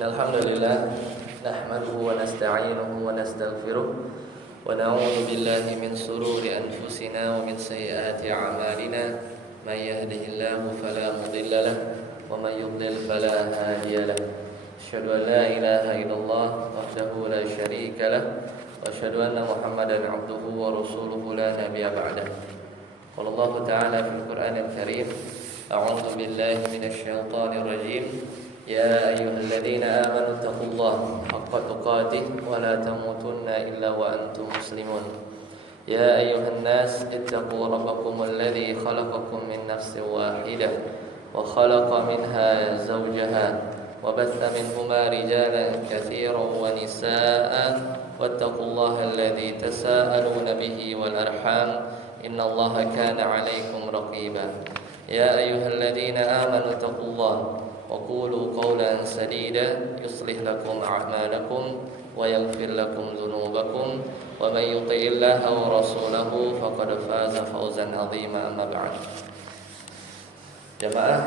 Innalhamdulillah nahmaduhu wa nasta'inuhu wa nastaghfiruh wa na'udzu billahi min shururi anfusina wa min sayyiati a'malina may yahdihillahu fala mudilla lahu wa may yudlil fala hadiya lahu. Asyhadu an la ilaha illallah wahdahu la syarika lahu wa asyhadu anna Muhammadan 'abduhu wa rasuluhu la nabiyya ba'dahu. Qala Allah ta'ala fil Qur'anil Karim, a'udzu billahi minasy syaithanir rajim. يا أيها الذين آمنوا اتقوا الله حق تقاته ولا تموتن إلا وأنتم مسلمون. يا أيها الناس اتقوا ربكم الذي خلقكم من نفس واحدة وخلق منها زوجها وبث منهما رجالا كثيرا ونساء واتقوا الله الذي تساءلون به والأرحام إن الله كان عليكم رقيبا. يا أيها الذين آمنوا اتقوا الله وقولوا قولا سديدا يصلح لكم أعمالكم ويغفر لكم ذنوبكم ومن يطع الله ورسوله فقد فاز فوزا عظيما. أما بعد. Jamaah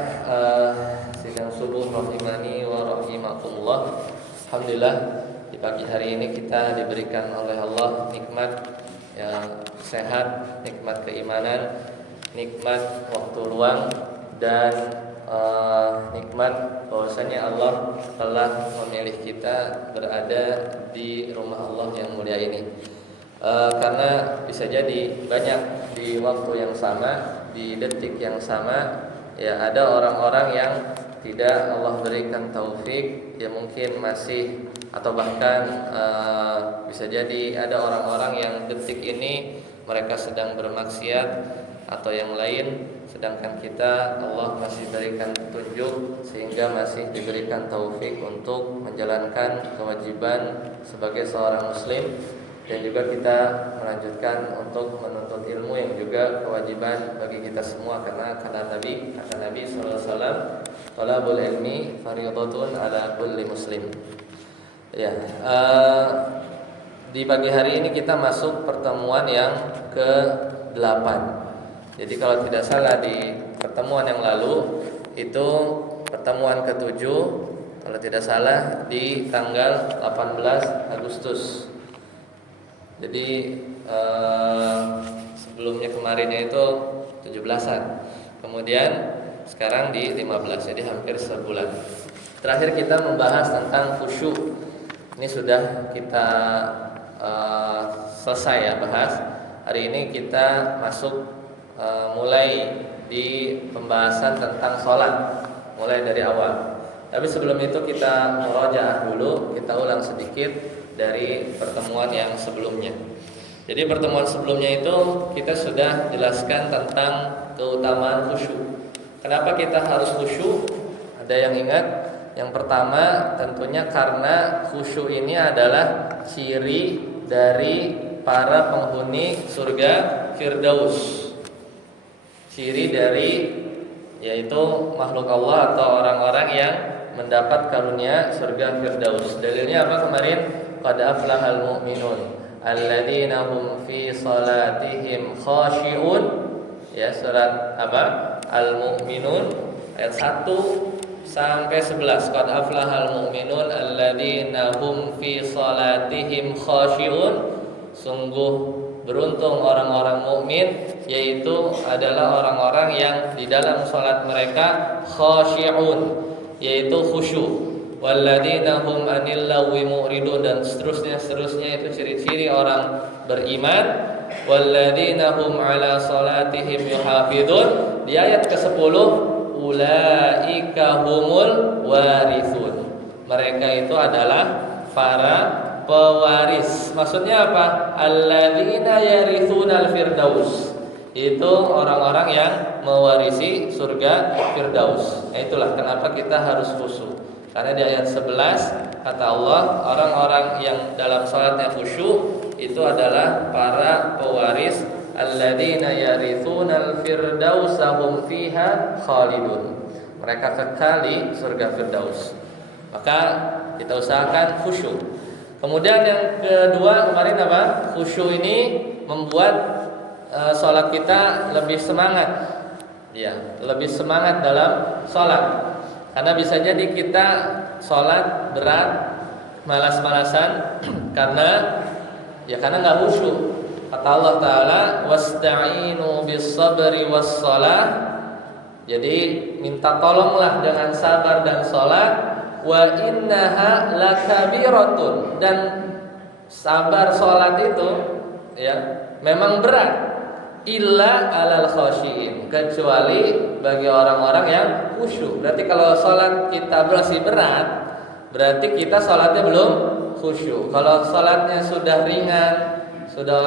sidang subuh rahimani wa rahimakumullah. Alhamdulillah di pagi hari ini kita diberikan oleh Allah nikmat yang sehat, nikmat keimanan, nikmat waktu luang, dan nikmat bahwasanya Allah telah memilih kita berada di rumah Allah yang mulia ini. Karena bisa jadi banyak di waktu yang sama, di detik yang sama, ya ada orang-orang yang tidak Allah berikan taufik, ya mungkin masih atau bahkan bisa jadi ada orang-orang yang detik ini mereka sedang bermaksiat atau yang lain, sedangkan kita Allah masih berikan petunjuk sehingga masih diberikan taufik untuk menjalankan kewajiban sebagai seorang muslim, dan juga kita melanjutkan untuk menuntut ilmu yang juga kewajiban bagi kita semua, karena kata Nabi sallallahu alaihi wasallam, talabul ilmi fardhatun ala kulli muslim. Ya, di pagi hari ini kita masuk pertemuan yang ke-8. Jadi kalau tidak salah di pertemuan yang lalu itu pertemuan ke-7, kalau tidak salah di tanggal 18 Agustus. Jadi sebelumnya kemarinnya itu 17-an. Kemudian sekarang di 15, jadi hampir sebulan. Terakhir kita membahas tentang khusyuk. Ini sudah kita selesai ya bahas. Hari ini kita masuk mulai di pembahasan tentang sholat, mulai dari awal. Tapi sebelum itu kita murajaah dulu, kita ulang sedikit dari pertemuan yang sebelumnya. Jadi pertemuan sebelumnya itu kita sudah jelaskan tentang keutamaan khusyuk. Kenapa kita harus khusyuk? Ada yang ingat? Yang pertama tentunya karena khusyuk ini adalah ciri dari para penghuni surga Firdaus. Ciri dari yaitu makhluk Allah atau orang-orang yang mendapat karunia surga Firdaus. Dalilnya apa kemarin? Qad aflahal mu'minun alladzina hum fi salatihim khashi'un. Ya, surat apa? Al-Mu'minun ayat 1 sampai 11. Qad aflahal mu'minun alladzina hum fi salatihim khashi'un. Sungguh beruntung orang-orang mukmin, yaitu adalah orang-orang yang di dalam salat mereka khashi'un, yaitu khusyuk. Walladzina hum 'anil lagwi mu'ridun, dan seterusnya itu ciri-ciri orang beriman. Walladzina hum 'ala salatihim yuhafizun. Di ayat ke-10, ulaika humul warithun. Mereka itu adalah para pewaris. Maksudnya apa? Alladzina yarithunal firdaus. Itu orang-orang yang mewarisi surga Firdaus. Nah, itulah kenapa kita harus khusyuk. Karena di ayat 11 kata Allah, orang-orang yang dalam salatnya khusyuk itu adalah para pewaris. Alladzina yarithunal firdaus hum fiha khalidun. Mereka kekal di surga Firdaus. Maka kita usahakan khusyuk. Kemudian yang kedua kemarin apa? Khusyuk ini membuat sholat kita lebih semangat, ya, lebih semangat dalam sholat. Karena bisa jadi kita sholat berat, malas-malasan karena nggak khusyuk. Kata Allah Ta'ala, wasta'inu bis sabri was shalah. Jadi minta tolonglah dengan sabar dan sholat. Wa innaha lakabiratun, dan sabar sholat itu ya memang berat. Illa alal khashiin, kecuali bagi orang-orang yang khusyuk. Berarti kalau sholat kita masih berat, berarti kita sholatnya belum khusyuk. Kalau sholatnya sudah ringan, sudah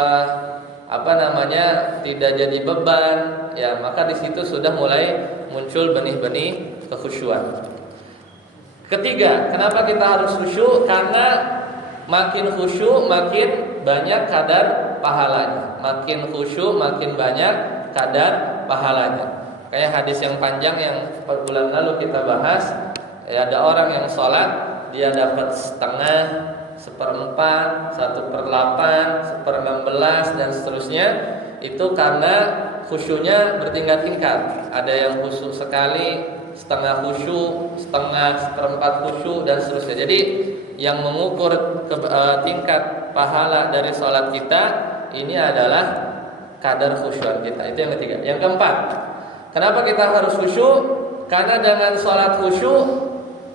tidak jadi beban, ya maka di situ sudah mulai muncul benih-benih kekhusyuan. Ketiga, kenapa kita harus khusyuk? Karena makin khusyuk makin banyak kadar pahalanya. Makin khusyuk makin banyak kadar pahalanya. Kayak hadis yang panjang yang bulan lalu kita bahas, ya, ada orang yang sholat dia dapat setengah, 1/4, 1/8, 1/16 dan seterusnya. Itu karena khusyuknya bertingkat-tingkat. Ada yang khusyuk sekali, setengah khusyuk, setengah, 1/4 khusyuk dan seterusnya. Jadi yang mengukur tingkat pahala dari sholat kita ini adalah kadar khusyuk kita. Itu yang ketiga. Yang keempat, kenapa kita harus khusyuk? Karena dengan sholat khusyuk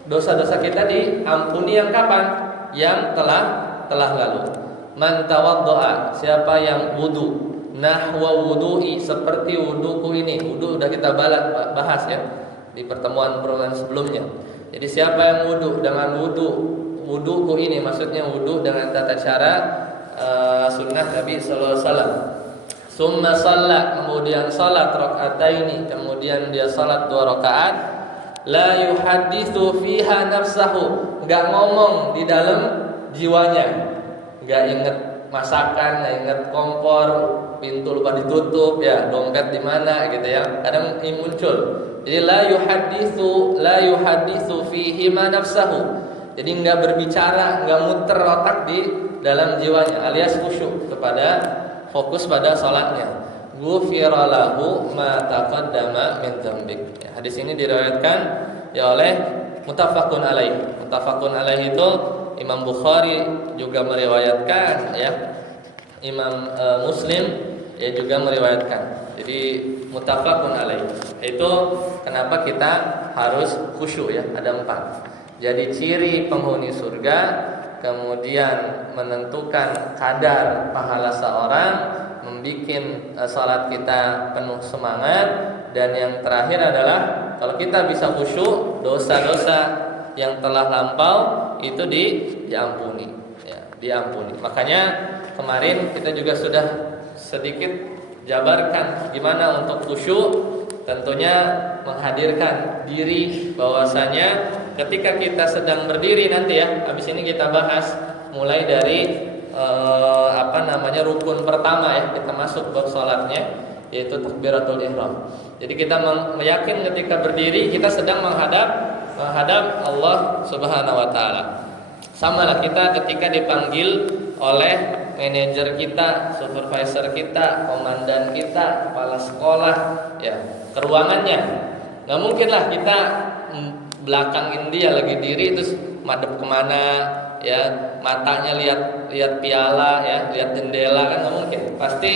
dosa-dosa kita diampuni yang kapan? Yang telah lalu. Man tawaddoa, siapa yang wudu, nahwa wudu'i, seperti wuduku ini. Wudu udah kita bahas ya di pertemuan sebelumnya. Jadi siapa yang wudu dengan wuduku ini, maksudnya wudu dengan tata cara sunnah Nabi sallallahu alaihi wasallam. Summa shalla, kemudian salat rakaataini, kemudian dia salat 2 rakaat. La yuhaditsu fiha nafsahu, enggak ngomong di dalam jiwanya, enggak inget masakan, enggak inget kompor, pintu lupa ditutup, ya dompet di mana gitu ya. Kadang ini muncul. Jadi la yuhaditsu fihi ma nafsahu. Jadi enggak berbicara, enggak muter otak di dalam jiwanya, alias khusyuk fokus pada salatnya. Ghufira lahu ma taqaddama min dzambik. Ya, hadis ini diriwayatkan ya oleh muttafaqun alaih. Muttafaqun alaih itu Imam Bukhari juga meriwayatkan ya. Imam Muslim ya juga meriwayatkan. Jadi muttafaqun alaih. Itu kenapa kita harus khusyuk ya, ada 4. Jadi ciri penghuni surga, kemudian menentukan kadar pahala seorang, membikin salat kita penuh semangat, dan yang terakhir adalah kalau kita bisa khusyuk, dosa-dosa yang telah lampau itu diampuni, ya, diampuni. Makanya kemarin kita juga sudah sedikit jabarkan gimana untuk khusyuk. Tentunya menghadirkan diri bahwasanya ketika kita sedang berdiri nanti ya, habis ini kita bahas mulai dari rukun pertama ya, kita masuk bab salatnya, yaitu takbiratul ihram. Jadi kita meyakin ketika berdiri kita sedang menghadap Allah Subhanahu wa taala. Sama lah kita ketika dipanggil oleh manajer kita, supervisor kita, komandan kita, kepala sekolah ya, ke ruangannya. Nggak mungkin lah kita belakangin dia lagi diri terus madep kemana ya, matanya lihat piala ya, lihat jendela, kan nggak mungkin. Pasti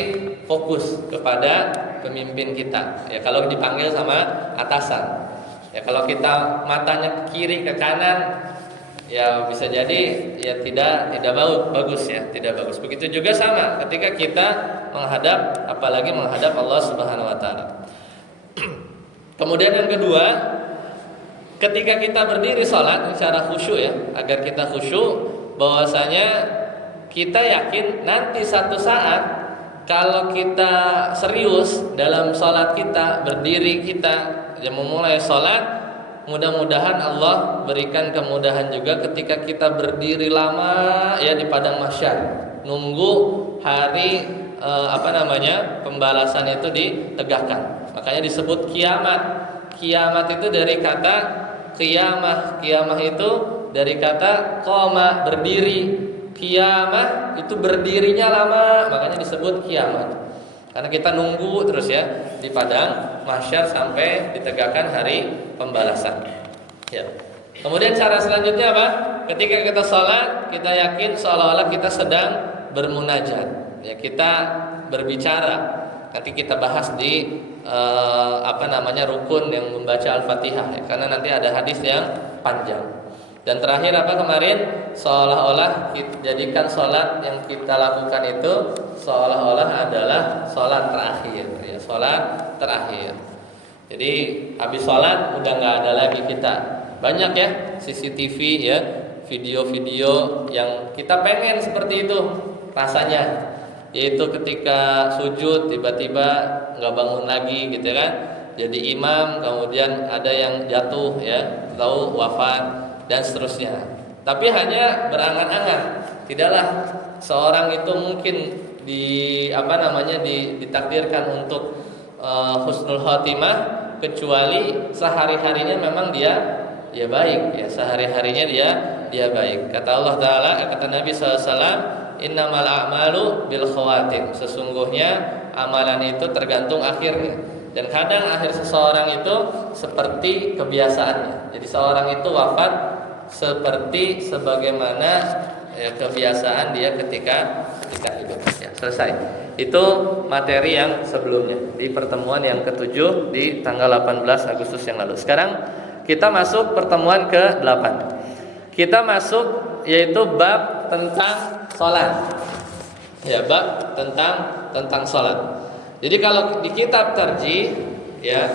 fokus kepada pemimpin kita ya, kalau dipanggil sama atasan ya. Kalau kita matanya ke kiri ke kanan ya, bisa jadi ya tidak bagus ya, tidak bagus. Begitu juga sama ketika kita menghadap, apalagi menghadap Allah Subhanahu wa taala. Kemudian yang kedua, ketika kita berdiri sholat secara khusyuk ya, agar kita khusyuk, bahwasanya kita yakin nanti satu saat kalau kita serius dalam sholat kita, berdiri kita, ya memulai sholat, mudah-mudahan Allah berikan kemudahan juga ketika kita berdiri lama ya di padang mahsyar, nunggu hari pembalasan itu ditegakkan. Makanya disebut kiamat. Kiamat itu dari kata qiyamah. Qiyamah itu dari kata qoma, berdiri. Kiamah itu berdirinya lama, makanya disebut kiamat. Karena kita nunggu terus ya di padang mahsyar sampai ditegakkan hari pembalasan. Ya. Kemudian cara selanjutnya apa? Ketika kita sholat, kita yakin seolah-olah kita sedang bermunajat. Ya, kita berbicara. Nanti kita bahas di rukun yang membaca Al-Fatihah. Ya. Karena nanti ada hadis yang panjang. Dan terakhir apa kemarin? Seolah-olah kita jadikan sholat yang kita lakukan itu seolah-olah adalah sholat terakhir. Ya, sholat terakhir. Jadi habis sholat udah nggak ada lagi kita. Banyak ya CCTV ya, video-video yang kita pengen seperti itu rasanya. Yaitu ketika sujud tiba-tiba nggak bangun lagi gitu kan. Jadi imam kemudian ada yang jatuh ya, tahu wafat dan seterusnya. Tapi hanya berangan-angan. Tidaklah seorang itu mungkin ditakdirkan untuk husnul khotimah kecuali sehari-harinya memang dia baik ya, sehari-harinya dia baik. Kata Allah Taala, kata Nabi SAW, innamal a'malu bil khawatim. Sesungguhnya amalan itu tergantung akhirnya. Dan kadang akhir seseorang itu seperti kebiasaannya. Jadi seorang itu wafat seperti sebagaimana ya, kebiasaan dia ketika hidup. Ya, selesai. Itu materi yang sebelumnya di pertemuan yang ke-7 di tanggal 18 Agustus yang lalu. Sekarang kita masuk pertemuan ke-8. Kita masuk yaitu bab tentang sholat. Ya, bab tentang sholat. Jadi kalau di kitab tarjih ya,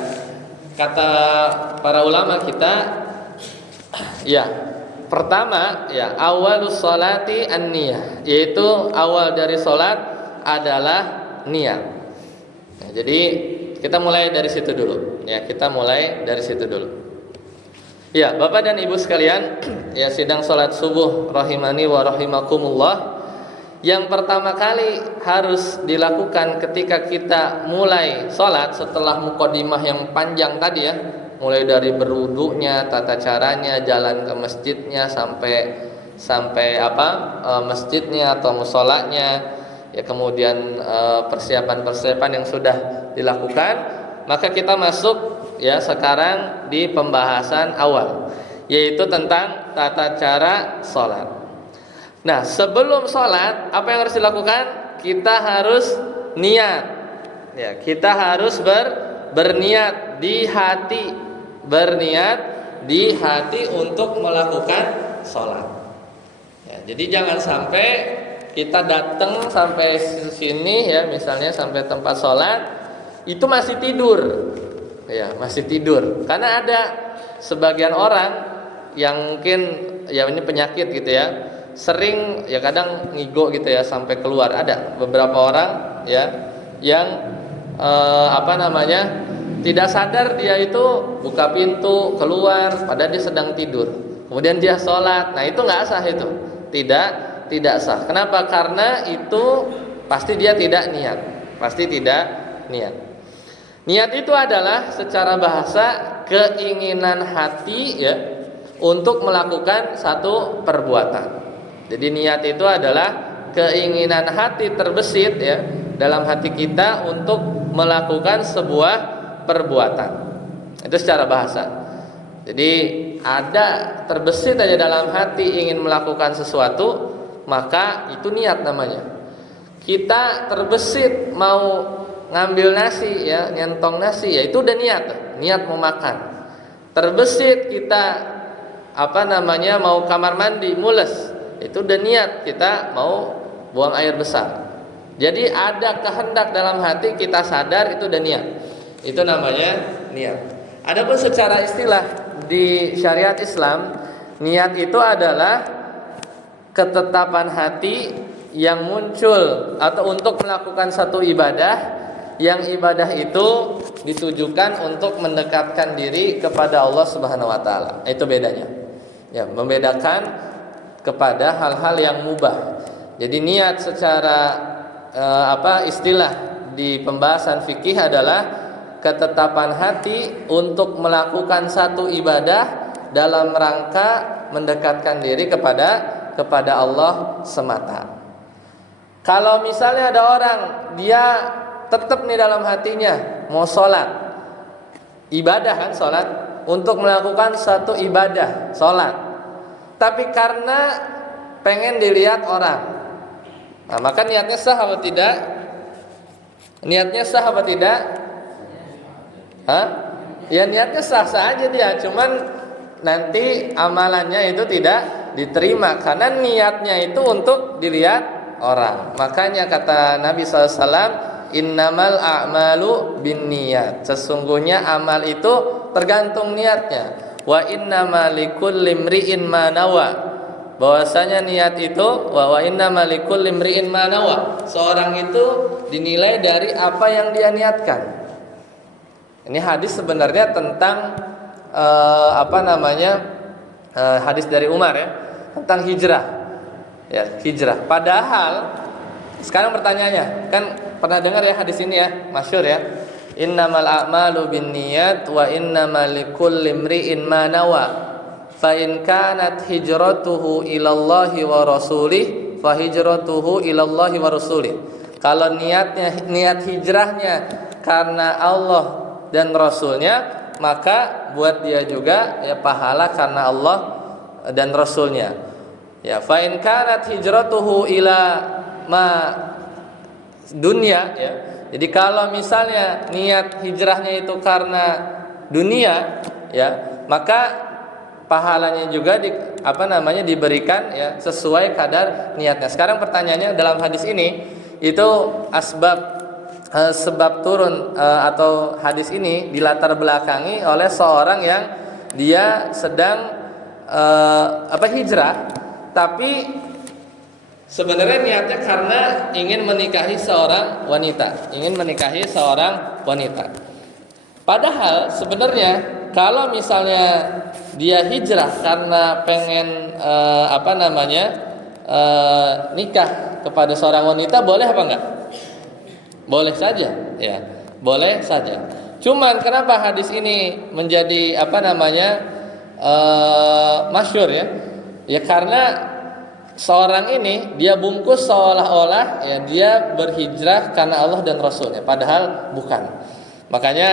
kata para ulama kita ya, pertama ya, awalus sholati an-niyah, yaitu awal dari sholat adalah niat. Nah, jadi kita mulai dari situ dulu. Ya, kita mulai dari situ dulu. Ya, Bapak dan Ibu sekalian, ya sidang sholat subuh rahimani wa rahimakumullah. Yang pertama kali harus dilakukan ketika kita mulai sholat setelah muqaddimah yang panjang tadi ya, mulai dari berwudunya, tata caranya, jalan ke masjidnya sampai masjidnya atau musholanya, ya kemudian persiapan-persiapan yang sudah dilakukan, maka kita masuk ya sekarang di pembahasan awal, yaitu tentang tata cara sholat. Nah, sebelum sholat apa yang harus dilakukan? Kita harus niat. Ya, kita harus berniat di hati, berniat di hati untuk melakukan sholat. Ya, jadi jangan sampai kita datang sampai sini ya, misalnya sampai tempat sholat itu masih tidur. Ya, masih tidur. Karena ada sebagian orang yang mungkin ya ini penyakit gitu ya, sering ya kadang ngigo gitu ya sampai keluar. Ada beberapa orang ya yang tidak sadar dia itu buka pintu keluar padahal dia sedang tidur. Kemudian dia sholat. Nah, itu nggak sah itu. Tidak sah. Kenapa? Karena itu pasti dia tidak niat. Pasti tidak niat. Niat itu adalah secara bahasa keinginan hati ya untuk melakukan satu perbuatan. Jadi niat itu adalah keinginan hati terbesit ya dalam hati kita untuk melakukan sebuah perbuatan. Itu secara bahasa. Jadi ada terbesit aja dalam hati ingin melakukan sesuatu, maka itu niat namanya. Kita terbesit mau ngambil nasi ya, nyentong nasi ya, itu udah niat mau makan. Terbesit kita mau kamar mandi, mules, itu udah niat kita mau buang air besar. Jadi ada kehendak dalam hati, kita sadar itu udah niat. Itu namanya niat. Adapun secara istilah di syariat Islam, niat itu adalah ketetapan hati yang muncul atau untuk melakukan satu ibadah, yang ibadah itu ditujukan untuk mendekatkan diri kepada Allah Subhanahu wa taala. Itu bedanya. Ya, membedakan kepada hal-hal yang mubah. Jadi niat secara istilah di pembahasan fikih adalah ketetapan hati untuk melakukan satu ibadah dalam rangka mendekatkan diri kepada Allah semata. Kalau misalnya ada orang dia tetap nih dalam hatinya mau sholat, ibadah kan sholat, untuk melakukan suatu ibadah, sholat, tapi karena pengen dilihat orang, nah, maka niatnya sah apa tidak? Niatnya sah apa tidak? Ya niatnya sah-sah aja dia, cuman nanti amalannya itu tidak diterima karena niatnya itu untuk dilihat orang. Makanya kata Nabi SAW, innamal a'malu binniyat. Sesungguhnya amal itu tergantung niatnya. Wa innamal likulli imri'in ma nawa. Bahwasanya niat itu wa innamal likulli imri'in ma nawa. Seorang itu dinilai dari apa yang dia niatkan. Ini hadis sebenarnya tentang hadis dari Umar ya, tentang hijrah. Ya, hijrah. Padahal sekarang pertanyaannya, kan pernah dengar ya hadis ini ya, masyhur ya. Innamal a'malu binniyat wa innamal likulli imri'in ma nawa. Fa in kanat hijratuhu ilallahi wa rasulih fa hijratuhu ilallahi wa rasulih. Kalau niat hijrahnya karena Allah dan Rasulnya, maka buat dia juga ya pahala karena Allah dan Rasulnya. Ya, fa in kanat hijratuhu ila ma dunia ya. Jadi kalau misalnya niat hijrahnya itu karena dunia ya, maka pahalanya juga diberikan ya sesuai kadar niatnya. Sekarang pertanyaannya dalam hadis ini itu sebab turun atau hadis ini dilatar belakangi oleh seorang yang dia sedang hijrah, tapi sebenarnya niatnya karena ingin menikahi seorang wanita. Padahal sebenarnya kalau misalnya dia hijrah karena pengen nikah kepada seorang wanita, boleh apa enggak? Boleh saja, ya. Boleh saja. Cuman kenapa hadis ini menjadi masyhur ya? Ya karena seorang ini dia bungkus seolah-olah ya dia berhijrah karena Allah dan Rasulnya, padahal bukan. Makanya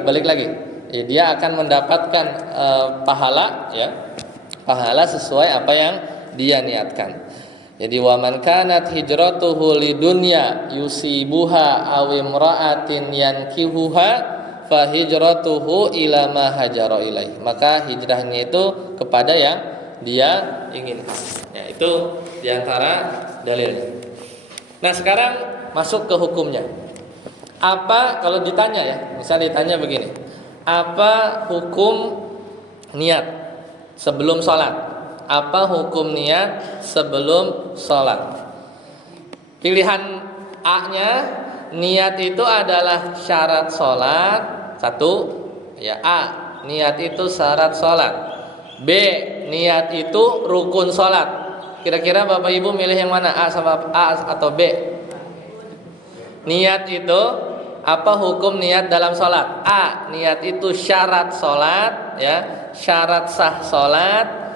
balik lagi ya, dia akan mendapatkan pahala sesuai apa yang dia niatkan. Jadi wa man kanat hijratuhu lidunya yusibuha aw imra'atin yankihuha fa hijratuhu ila ma hajara ilaih. Maka hijrahnya itu kepada yang dia inginkan. Ya, itu diantara dalilnya. Nah, sekarang masuk ke hukumnya. Apa kalau ditanya ya, misal ditanya begini, apa hukum niat sebelum sholat? Apa hukum niat sebelum sholat? Pilihan A-nya, niat itu adalah syarat sholat. Satu, ya A, niat itu syarat sholat. B, niat itu rukun sholat. Kira-kira Bapak Ibu milih yang mana? A atau B? Niat itu apa hukum niat dalam sholat? A, niat itu syarat sholat, ya, syarat sah sholat.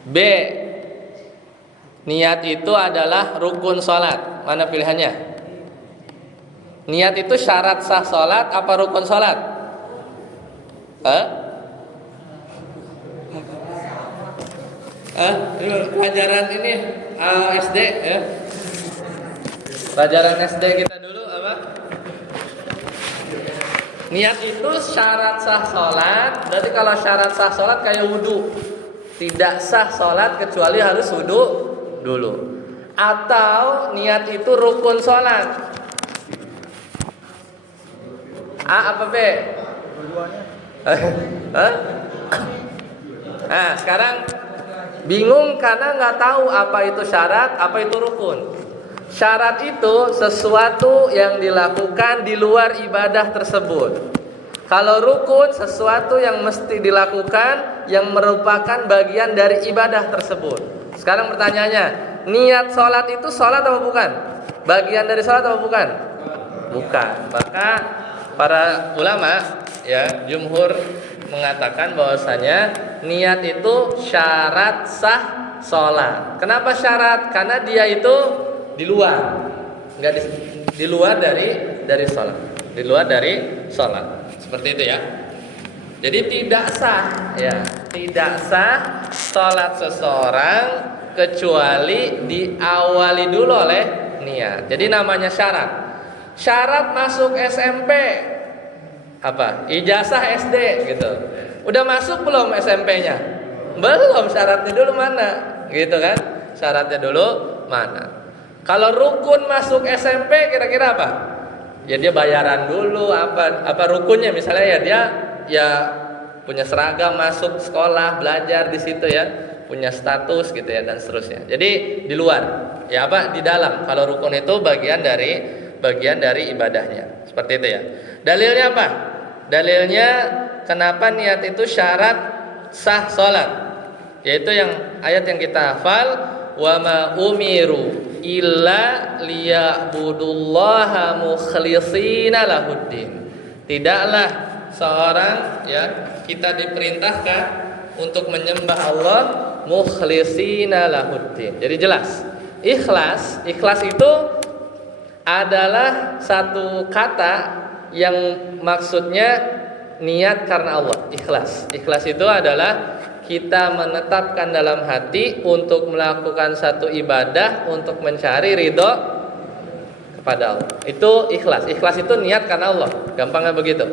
B, niat itu adalah rukun sholat. Mana pilihannya? Niat itu syarat sah sholat apa rukun sholat? Pelajaran ini SD ya. Pelajaran SD kita dulu apa? Niat itu syarat sah sholat. Berarti kalau syarat sah sholat kayak wudu, tidak sah sholat kecuali harus wudu dulu. Atau niat itu rukun sholat. A apa B? Nah, sekarang bingung karena nggak tahu apa itu syarat, apa itu rukun. Syarat itu sesuatu yang dilakukan di luar ibadah tersebut. Kalau rukun sesuatu yang mesti dilakukan yang merupakan bagian dari ibadah tersebut. Sekarang pertanyaannya, niat sholat itu sholat atau bukan? Bagian dari sholat atau bukan? Bukan. Maka para ulama ya jumhur mengatakan bahwasanya niat itu syarat sah sholat. Kenapa syarat? Karena dia itu di luar, di luar dari sholat, di luar dari sholat. Seperti itu ya. Jadi tidak sah ya, tidak sah sholat seseorang kecuali diawali dulu oleh niat. Jadi namanya syarat. Syarat masuk SMP apa? Ijazah SD gitu. Udah masuk belum SMP-nya? Belum, syaratnya dulu mana? Gitu kan? Syaratnya dulu mana? Kalau rukun masuk SMP kira-kira apa? Ya dia bayaran dulu apa rukunnya, misalnya ya dia ya punya seragam, masuk sekolah, belajar di situ ya, punya status gitu ya, dan seterusnya. Jadi di luar, ya apa di dalam. Kalau rukun itu bagian dari ibadahnya. Seperti itu ya. Dalilnya apa? Dalilnya kenapa niat itu syarat sah salat? Yaitu yang ayat yang kita hafal, wa ma umiru illa liya'budullaha mukhlishina lahuddin. Tidaklah seorang ya kita diperintahkan untuk menyembah Allah mukhlishina lahuddin. Jadi jelas, ikhlas itu adalah satu kata yang maksudnya niat karena Allah. Ikhlas itu adalah kita menetapkan dalam hati untuk melakukan satu ibadah untuk mencari ridho kepada Allah. Itu ikhlas. Ikhlas itu niat karena Allah. Gampangnya begitu.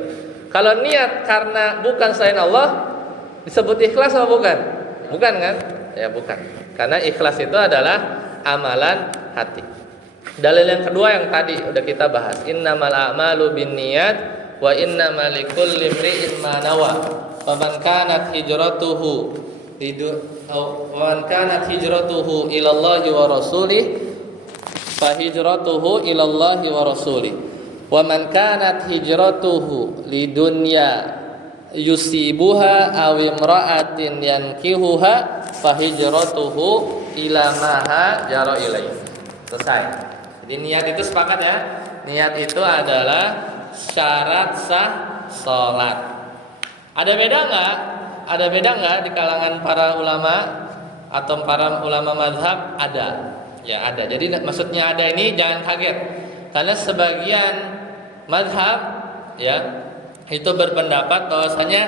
Kalau niat karena bukan selain Allah disebut ikhlas atau bukan? Bukan kan? Ya bukan. Karena ikhlas itu adalah amalan hati. Dalil yang kedua yang tadi udah kita bahas, innamal a'malu binniyat wa innamal likulli imri'in ma nawa. Faman kanat hijratuhu ila Allah wa rasulih fa hijratuhu ila Allah wa rasulih. Wa man kanat hijratuhu lidunya yusibuha aw imra'atin yankihuha fa hijratuhu ila ma hajara ilaihi. Selesai. Jadi niat itu sepakat ya. Niat itu adalah syarat sah salat. Ada beda nggak di kalangan para ulama atau para ulama mazhab? Ada. Ya ada. Jadi maksudnya ada ini jangan kaget. Karena sebagian mazhab ya itu berpendapat bahwasanya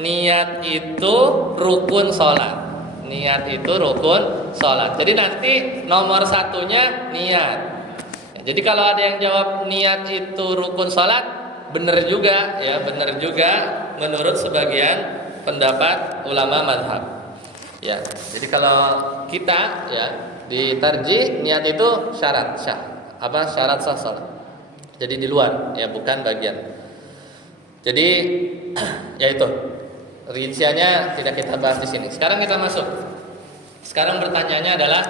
niat itu rukun sholat. Niat itu rukun sholat. Jadi nanti nomor satunya niat. Ya, jadi kalau ada yang jawab niat itu rukun sholat, benar juga ya, benar juga menurut sebagian pendapat ulama mazhab. Ya, jadi kalau kita ya di tarjih niat itu syarat sah. Apa syarat sah salat. Jadi di luar ya, bukan bagian. Jadi ya itu rinciannya tidak kita bahas di sini. Sekarang kita masuk. Sekarang pertanyaannya adalah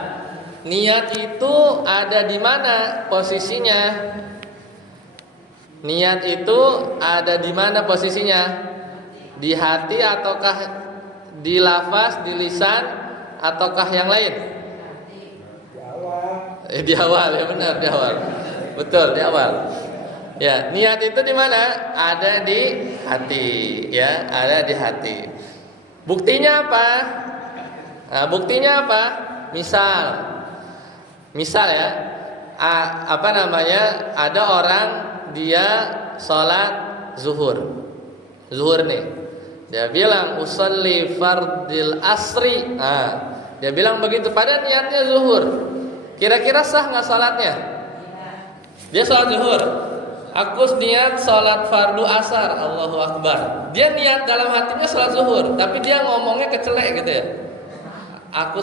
niat itu ada di mana posisinya? Niat itu ada di mana posisinya? Di hati ataukah di lafaz, di lisan ataukah yang lain? Di awal ya, benar di awal. Betul, di awal. Ya, niat itu di mana? Ada di hati, ya, ada di hati. Buktinya apa? Nah, buktinya apa? Misal ya, apa namanya? Ada orang dia sholat zuhur nih, dia bilang usolli fardil asri. Nah, dia bilang begitu, pada niatnya zuhur. Kira-kira sah nggak sholatnya? Dia sholat zuhur, aku niat sholat fardu asar, Allahu Akbar. Dia niat dalam hatinya sholat zuhur, tapi dia ngomongnya kecelek gitu ya. Aku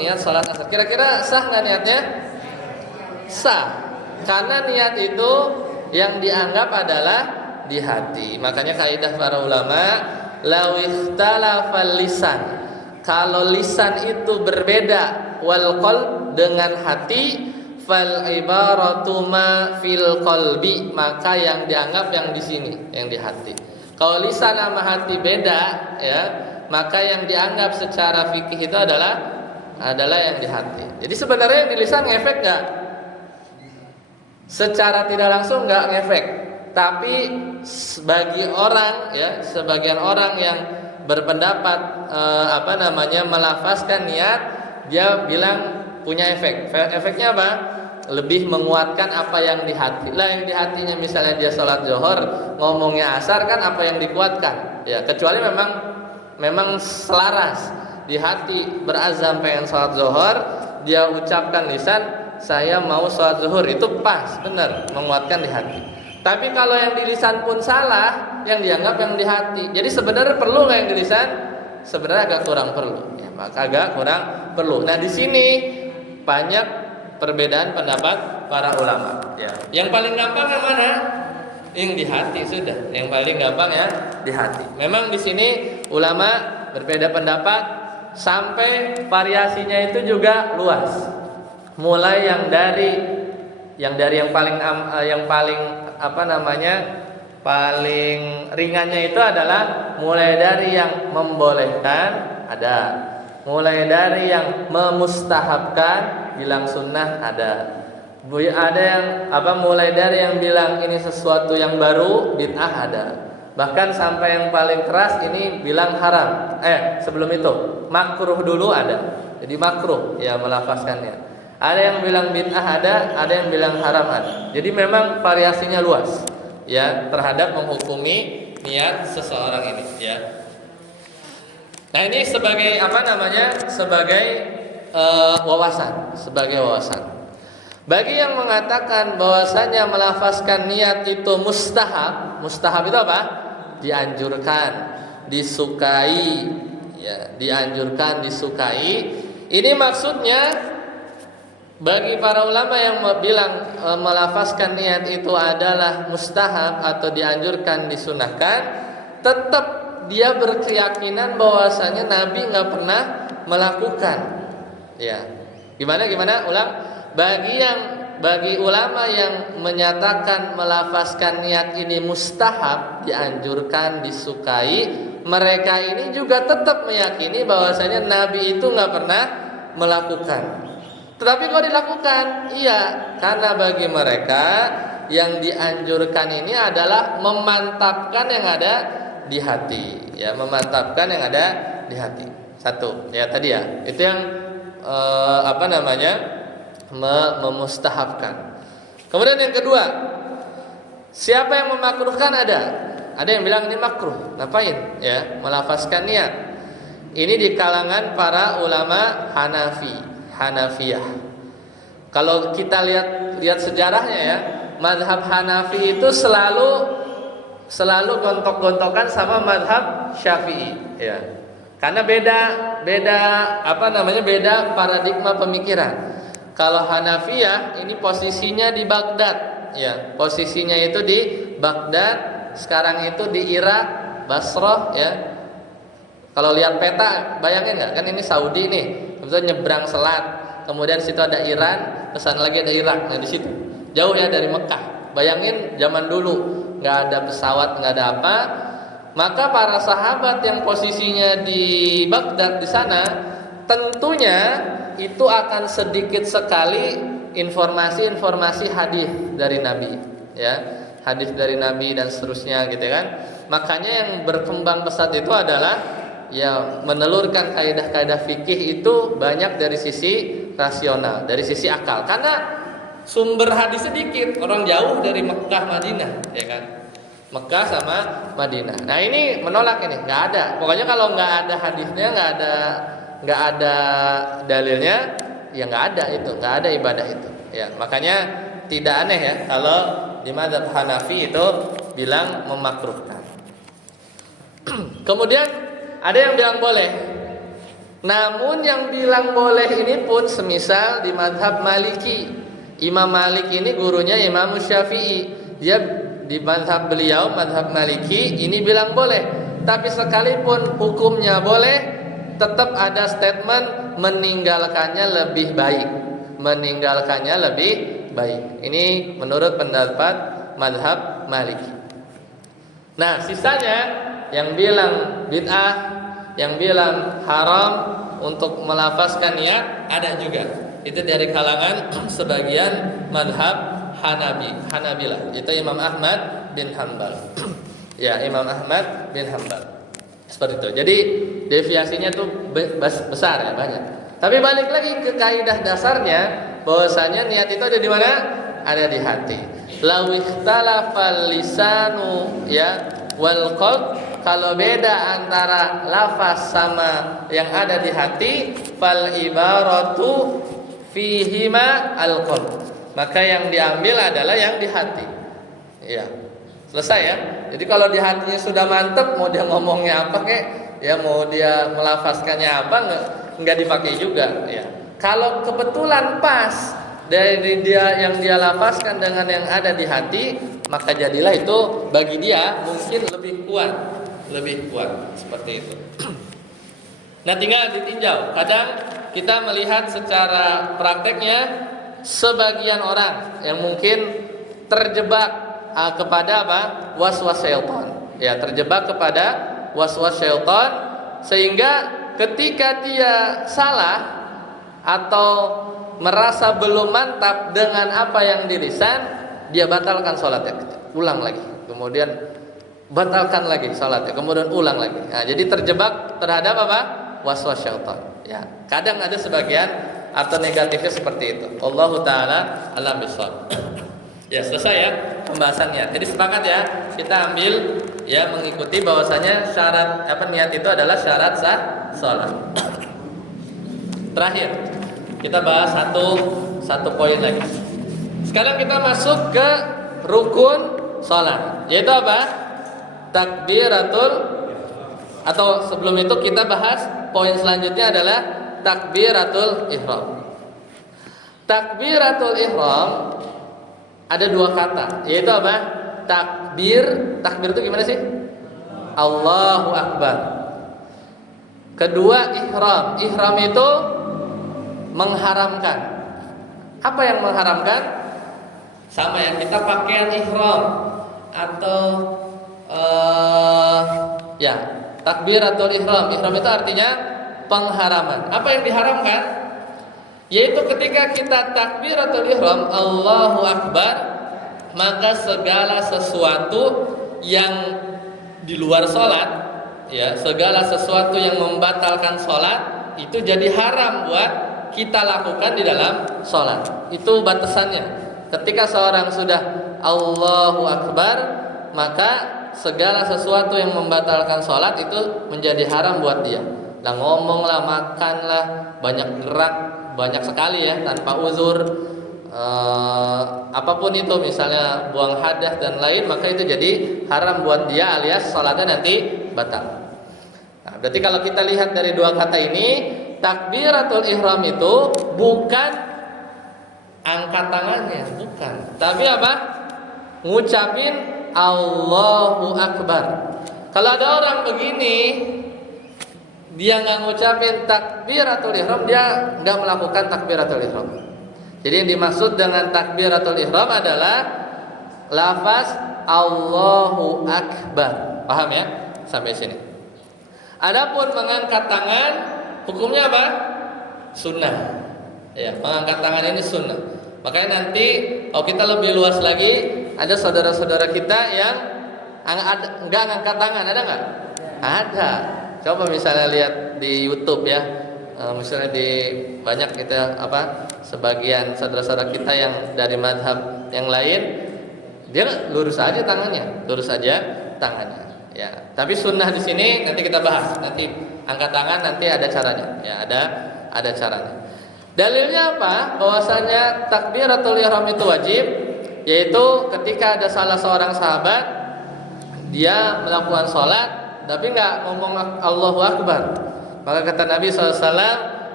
niat sholat asar. Kira-kira sah nggak niatnya? Sah. Karena niat itu yang dianggap adalah di hati. Makanya kaidah para ulama, law ikhtalafal lisan. Kalau lisan itu berbeda wal qalb dengan hati, fal ibaratu ma fil qalbi, maka yang dianggap yang di sini, yang di hati. Kalau lisan sama hati beda ya, maka yang dianggap secara fikih itu adalah yang di hati. Jadi sebenarnya yang di lisan ngefek enggak? Secara tidak langsung nggak ngefek, tapi bagi orang ya, sebagian orang yang berpendapat melafazkan niat, dia bilang punya efek. Efeknya apa? lebih menguatkan apa yang di hati. Lah yang di hatinya misalnya dia sholat zuhur, ngomongnya asar kan apa yang dikuatkan. Ya, kecuali memang selaras di hati berazam pengen sholat zuhur, dia ucapkan lisan saya mau sholat zuhur, itu pas, benar, menguatkan di hati. Tapi kalau yang di lisan pun salah, yang dianggap yang di hati. Jadi sebenarnya perlu nggak yang di lisan? Sebenarnya agak kurang perlu. Ya, maka agak kurang perlu. Nah di sini banyak perbedaan pendapat para ulama. Ya. Yang paling gampang yang mana? Yang di hati sudah. Yang paling gampang ya di hati. Memang di sini ulama berbeda pendapat sampai variasinya itu juga luas. Mulai yang dari yang paling paling ringannya itu adalah mulai dari yang membolehkan ada, mulai dari yang memustahabkan bilang sunnah ada yang mulai dari yang bilang ini sesuatu yang baru bid'ah ada, bahkan sampai yang paling keras ini bilang haram. Sebelum itu makruh dulu ada, jadi makruh ya melafazkannya. Ada yang bilang bid'ah ada yang bilang haram ada. Jadi memang variasinya luas ya terhadap menghukumi niat seseorang ini ya. Nah ini sebagai sebagai wawasan. Bagi yang mengatakan bahwasanya melafazkan niat itu mustahab itu apa? Dianjurkan, disukai, ya, dianjurkan, disukai. Ini maksudnya bagi para ulama yang bilang melafazkan niat itu adalah mustahab atau dianjurkan, disunahkan, tetap dia berkeyakinan bahwasanya Nabi nggak pernah melakukan. Ya, gimana? Ulang. Bagi ulama yang menyatakan melafazkan niat ini mustahab, dianjurkan, disukai, mereka ini juga tetap meyakini bahwasanya Nabi itu nggak pernah melakukan. Tetapi kalau dilakukan, iya, karena bagi mereka yang dianjurkan ini adalah memantapkan yang ada di hati, ya, memantapkan yang ada di hati. Satu, ya tadi ya, itu yang memustahabkan. Kemudian yang kedua, siapa yang memakruhkan ada yang bilang ini makruh, ngapain ya melafazkan niat. Ini di kalangan para ulama Hanafiyah. Kalau kita lihat sejarahnya ya, mazhab Hanafi itu selalu gontok-gontokan sama mazhab Syafi'i ya. Karena beda paradigma pemikiran. Kalau Hanafiyah ini posisinya di Baghdad, ya, posisinya itu di Baghdad. Sekarang itu di Irak, Basrah, ya. Kalau lihat peta, bayangin nggak? Kan ini Saudi nih, kemudian nyebrang selat, kemudian situ ada Iran, terus sana lagi ada Irak. Nah di situ jauh ya dari Mekah. Bayangin zaman dulu nggak ada pesawat, nggak ada apa. Maka para sahabat yang posisinya di Baghdad di sana, tentunya itu akan sedikit sekali informasi hadis dari Nabi, ya, hadis dari Nabi dan seterusnya, gitu kan. Makanya yang berkembang pesat itu adalah ya menelurkan kaidah-kaidah fikih itu banyak dari sisi rasional, dari sisi akal. Karena sumber hadis sedikit, orang jauh dari Mekah Madinah, ya kan. Mekah sama Madinah. Nah ini menolak ini, nggak ada. Pokoknya kalau nggak ada hadisnya, nggak ada dalilnya, ya nggak ada itu, nggak ada ibadah itu. Ya makanya tidak aneh ya kalau di mazhab Hanafi itu bilang memakruhkan. Kemudian ada yang bilang boleh. Namun yang bilang boleh ini pun semisal di mazhab Maliki. Imam Malik ini gurunya Imam Syafi'i. Dia di mazhab beliau, mazhab Maliki, ini bilang boleh. Tapi sekalipun hukumnya boleh, tetap ada statement meninggalkannya lebih baik. Meninggalkannya lebih baik. Ini menurut pendapat mazhab Maliki. Nah, sisanya yang bilang bid'ah, yang bilang haram untuk melafazkan niat ada juga. Itu dari kalangan sebagian mazhab Hanabilah. Itu Imam Ahmad bin Hanbal. Ya, Imam Ahmad bin Hanbal. Seperti itu. Jadi deviasinya tuh besar ya, banyak. Tapi balik lagi ke kaidah dasarnya, bahwasanya niat itu ada di mana? Ada di hati. Law ikhtalafal lisanu ya wal qalb, kalau beda antara lafaz sama yang ada di hati, fal ibaratu fihima al qalb, maka yang diambil adalah yang di hati. Ya. Selesai ya. Jadi kalau di hatinya sudah mantep, mau dia ngomongnya apa kek, ya mau dia melafazkannya apa, enggak dipakai juga ya. Kalau kebetulan pas dari dia yang dia lafazkan dengan yang ada di hati, maka jadilah itu bagi dia mungkin lebih kuat seperti itu. Nah, tinggal ditinjau. Kadang kita melihat secara prakteknya sebagian orang yang mungkin terjebak kepada apa? Was-was syaitan. Ya, terjebak kepada was-was syaitan sehingga ketika dia salah atau merasa belum mantap dengan apa yang di lisan, dia batalkan salatnya, ulang lagi, kemudian batalkan lagi salatnya, kemudian ulang lagi. Nah, jadi terjebak terhadap apa? Was-was syaitan. Ya, kadang ada sebagian atau negatifnya seperti itu. Allahu taala alam bisawab. Ya, selesai ya pembahasannya. Jadi sepakat ya, kita ambil ya mengikuti bahwasanya syarat niat itu adalah syarat sah salat. Terakhir, kita bahas satu poin lagi. Sekarang kita masuk ke rukun salat, yaitu apa? Takbiratul, atau sebelum itu kita bahas poin selanjutnya adalah takbiratul ihram. Takbiratul ihram ada dua kata, yaitu apa? Takbir itu gimana sih? Allahu Akbar. Kedua ihram. Ihram itu mengharamkan. Apa yang mengharamkan? Sama yang kita pakaian ihram atau ya, takbiratul ihram. Ihram itu artinya pengharaman. Apa yang diharamkan? Yaitu ketika kita takbiratul ihram, Allahu Akbar, maka segala sesuatu yang di luar salat, ya, segala sesuatu yang membatalkan salat itu jadi haram buat kita lakukan di dalam salat. Itu batasannya. Ketika seorang sudah Allahu Akbar, maka segala sesuatu yang membatalkan salat itu menjadi haram buat dia. Nah, ngomonglah, makanlah, banyak gerak, banyak sekali ya tanpa uzur, apapun itu, misalnya buang hadas dan lain, maka itu jadi haram buat dia alias salatnya nanti batal. Nah, berarti kalau kita lihat dari dua kata ini, takbiratul ihram itu bukan angkat tangannya, bukan, tapi apa? Ngucapin Allahu Akbar. Kalau ada orang begini, dia nggak ngucapin takbiratul ihram, dia nggak melakukan takbiratul ihram. Jadi yang dimaksud dengan takbiratul ihram adalah lafaz Allahu Akbar. Paham ya? Sampai sini. Adapun mengangkat tangan, hukumnya apa? Sunnah. Ya, mengangkat tangan ini sunnah. Makanya nanti kalau kita lebih luas lagi, ada saudara-saudara kita yang nggak ngangkat tangan, ada nggak? Ada. Coba misalnya lihat di YouTube ya, misalnya di banyak kita sebagian saudara-saudara kita yang dari mazhab yang lain, dia lurus aja tangannya, ya. Tapi sunnah di sini nanti kita bahas. Nanti angkat tangan nanti ada caranya, ya, ada caranya. Dalilnya apa? Bahwasanya takbiratul ihram itu wajib, yaitu ketika ada salah seorang sahabat, dia melakukan sholat tapi nggak ngomong Allahu Akbar, maka kata Nabi SAW,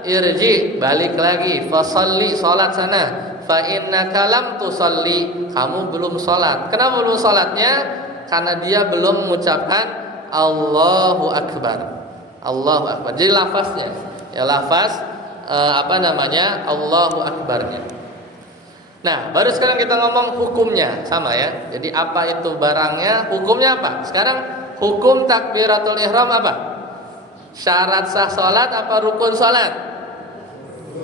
irji, balik lagi, fasalli, sholat sana, fa innaka lam tusalli, kamu belum sholat. Kenapa belum sholatnya? Karena dia belum mengucapkan Allahu Akbar. Allahu Akbar. Jadi lafaznya, ya, lafaz Allahu Akbarnya. Nah, baru sekarang kita ngomong hukumnya, sama ya. Jadi apa itu barangnya, hukumnya apa? Sekarang hukum takbiratul ihram apa? Syarat sah salat apa rukun salat?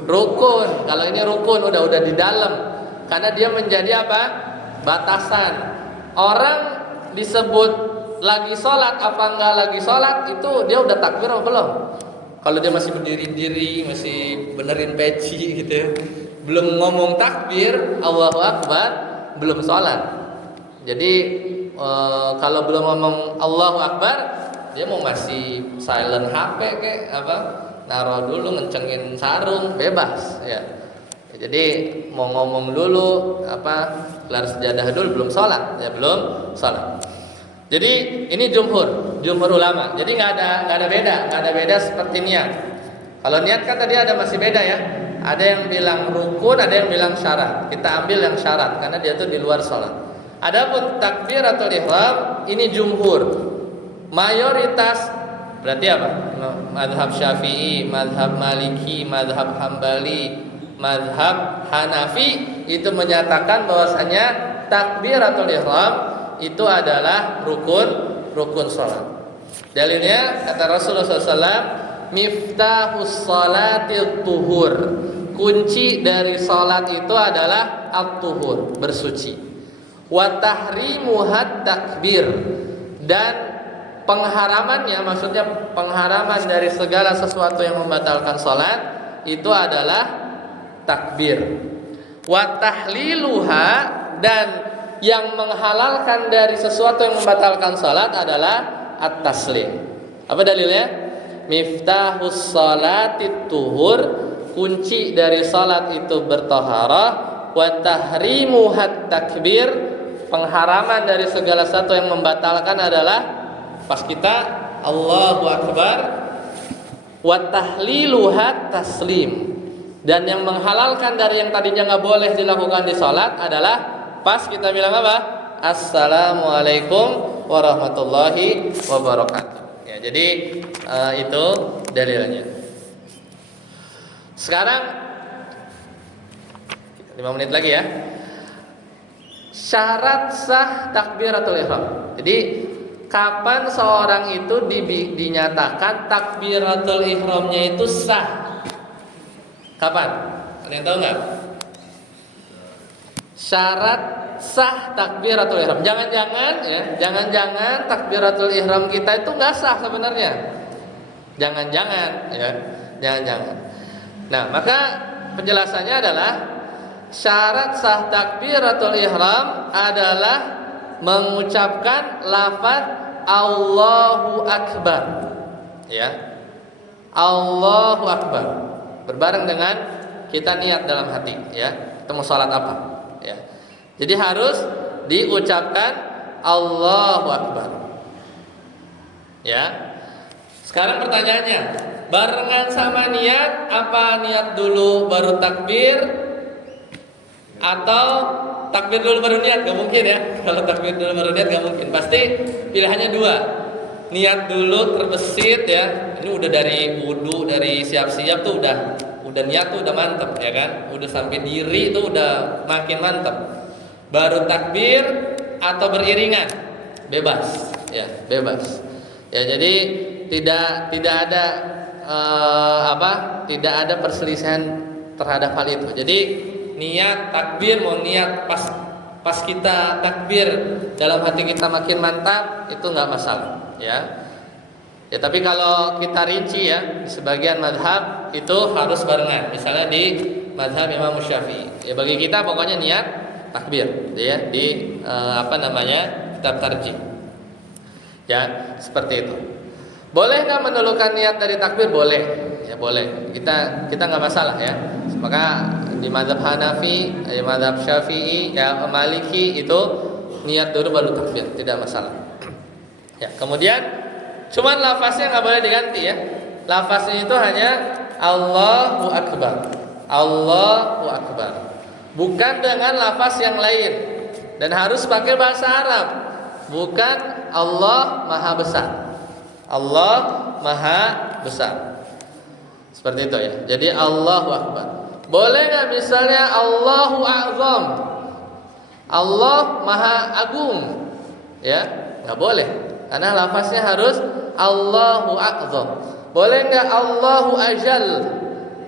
Rukun. Kalau ini rukun udah di dalam. Karena dia menjadi apa? Batasan. Orang disebut lagi salat apa enggak lagi salat itu dia udah takbir atau belum? Kalau dia masih berdiri-diri, masih benerin peci gitu ya. belum ngomong takbir Allahu Akbar belum sholat. Jadi kalau belum ngomong Allahu Akbar, dia mau ngasih silent HP kayak apa, naruh dulu ngencengin sarung, bebas ya. Jadi mau ngomong dulu apa, gelar sejadah dulu, belum sholat ya, belum sholat. Jadi ini jumhur ulama. Jadi nggak ada beda seperti niat. Kalau niat kan tadi ada masih beda ya. Ada yang bilang rukun, ada yang bilang syarat. Kita ambil yang syarat karena dia tuh di luar sholat. Adapun takbiratul ihram ini jumhur. Mayoritas berarti apa? Mazhab Syafi'i, mazhab Maliki, mazhab Hambali, mazhab Hanafi itu menyatakan bahwasanya takbiratul ihram itu adalah rukun sholat. Dalilnya kata Rasulullah SAW, miftahus sholatil tuhur, kunci dari sholat itu adalah at-tuhur, bersuci. Wa tahrimuhat takbir, dan pengharamannya, maksudnya pengharaman dari segala sesuatu yang membatalkan sholat itu adalah takbir. Wa tahliluha, dan yang menghalalkan dari sesuatu yang membatalkan sholat adalah at-taslim. Apa dalilnya? Miftahus sholatit tuhur, kunci dari sholat itu bertaharah. Wa tahrimuhat takbir, pengharaman dari segala sesuatu yang membatalkan adalah pas kita Allahu Akbar. Wa tahliluhat taslim, dan yang menghalalkan dari yang tadinya nggak boleh dilakukan di sholat adalah pas kita bilang apa? Assalamualaikum warahmatullahi wabarakatuh. Ya, jadi itu dalilnya. Sekarang 5 menit lagi ya. Syarat sah takbiratul ihram. Jadi kapan seorang itu dinyatakan takbiratul ihramnya itu sah? Kapan? Ada yang tahu nggak? Syarat sah takbiratul ihram. Jangan-jangan takbiratul ihram kita itu nggak sah sebenarnya. Jangan-jangan ya. Jangan-jangan. Nah, maka penjelasannya adalah syarat sah takbiratul ihram adalah mengucapkan lafaz Allahu Akbar. Ya. Allahu Akbar. Berbareng dengan kita niat dalam hati, ya. Kita mau salat apa? Ya. Jadi harus diucapkan Allahu Akbar. Ya. Sekarang pertanyaannya, barengan sama niat, apa niat dulu baru takbir atau takbir dulu baru niat? Gak mungkin ya. Kalau takbir dulu baru niat gak mungkin. Pasti pilihannya dua. Niat dulu terbesit ya. Ini udah dari wudu, dari siap-siap tuh udah niat tuh udah mantep ya kan. Udah sampai diri tuh udah makin mantep. Baru takbir atau beriringan, bebas ya, bebas. Ya, jadi tidak ada tidak ada perselisihan terhadap hal itu. Jadi niat takbir mau niat pas kita takbir dalam hati kita makin mantap itu nggak masalah ya. Ya, tapi kalau kita rinci ya, di sebagian madhab itu harus barengan. Misalnya di madhab Imam Syafi'i. Ya, bagi kita pokoknya niat takbir, ya di kitab tarjih. Ya, seperti itu. Boleh nggak mendulukan niat dari takbir? Boleh, ya boleh. Kita nggak masalah ya. Maka di madhab Hanafi, di madhab Syafi'i, ya Maliki itu niat dulu baru takbir, tidak masalah. Ya, kemudian cuman lafaznya nggak boleh diganti ya. Lafaznya itu hanya Allahu Akbar, Allahu Akbar. Bukan dengan lafaz yang lain. Dan harus pakai bahasa Arab. Bukan Allah Maha Besar. Allah Maha Besar. Seperti itu ya. Jadi Allahu Akbar. Boleh nggak misalnya Allahu A'zam, Allah Maha Agung? Ya, nggak boleh. Karena lafaznya harus Allahu A'zam. Boleh nggak Allahu Ajal,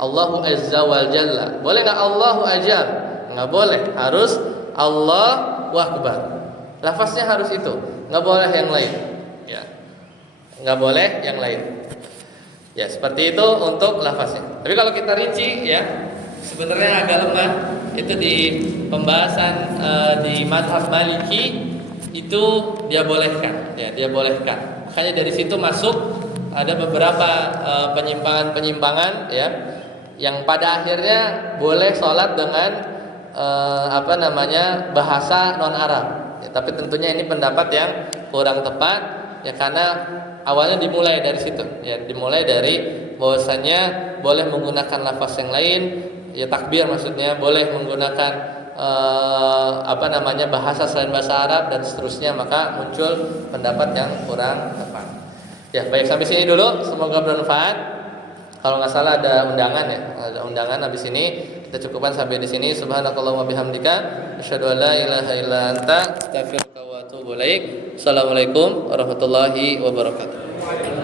Allahu Azza wal Jalla? Boleh nggak Allahu Ajal? Nggak boleh. Harus Allahu Akbar. Lafaznya harus itu. Nggak boleh yang lain. Ya, nggak boleh yang lain. Ya, seperti itu untuk lafaznya. Tapi kalau kita rinci ya, sebenarnya agak lemah. Itu di pembahasan di mazhab Maliki itu dia bolehkan, ya dia bolehkan. Makanya dari situ masuk ada beberapa penyimpangan-penyimpangan ya, yang pada akhirnya boleh sholat dengan bahasa non Arab. Ya, tapi tentunya ini pendapat yang kurang tepat ya, karena awalnya dimulai dari situ. Ya, dimulai dari bahwasanya boleh menggunakan lafaz yang lain, ya takbir maksudnya, boleh menggunakan bahasa selain bahasa Arab dan seterusnya, maka muncul pendapat yang kurang tepat. Ya, baik sampai sini dulu, semoga bermanfaat. Kalau nggak salah ada undangan ya, ada undangan habis ini. Kita cukupkan sampai di sini. Subhanakallahumma bihamdika, asyhadu an la ilaha illa anta, astaghfiruka wa atubu ilaik. Assalamualaikum warahmatullahi wabarakatuh.